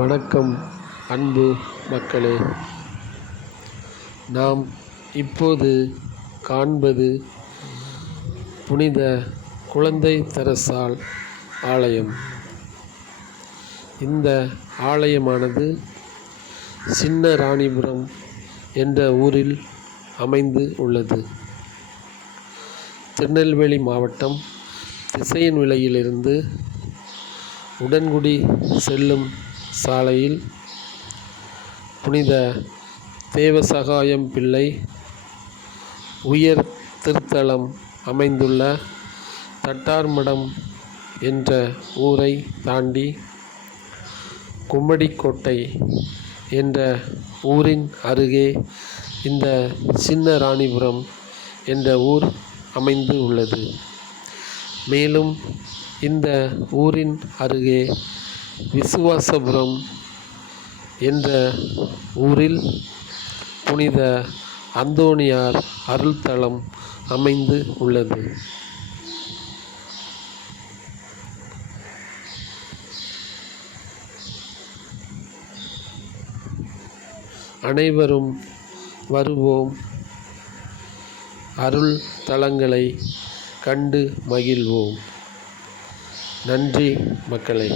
வணக்கம் அன்பு மக்களே. நாம் இப்போது காண்பது புனித குழந்தை தெரசாள் ஆலயம். இந்த ஆலயமானது சின்ன ராணிபுரம் என்ற ஊரில் அமைந்து உள்ளது. திருநெல்வேலி மாவட்டம் திசையன்விளையிலிருந்து உடன்குடி செல்லும் சாலையில் புனித தேவசகாயம் பிள்ளை உயர் திருத்தலம் அமைந்துள்ள தட்டார்மடம் என்ற ஊரை தாண்டி கும்மடிக்கோட்டை என்ற ஊரின் அருகே இந்த சின்ன ராணிபுரம் என்ற ஊர் அமைந்து உள்ளது. மேலும் இந்த ஊரின் அருகே விசுவாசபுரம் என்ற ஊரில் புனித அந்தோணியார் அருள்தலம் அமைந்து உள்ளது. அனைவரும் வருவோம், அருள் தலங்களை கண்டு மகிழ்வோம். நன்றி மக்களே.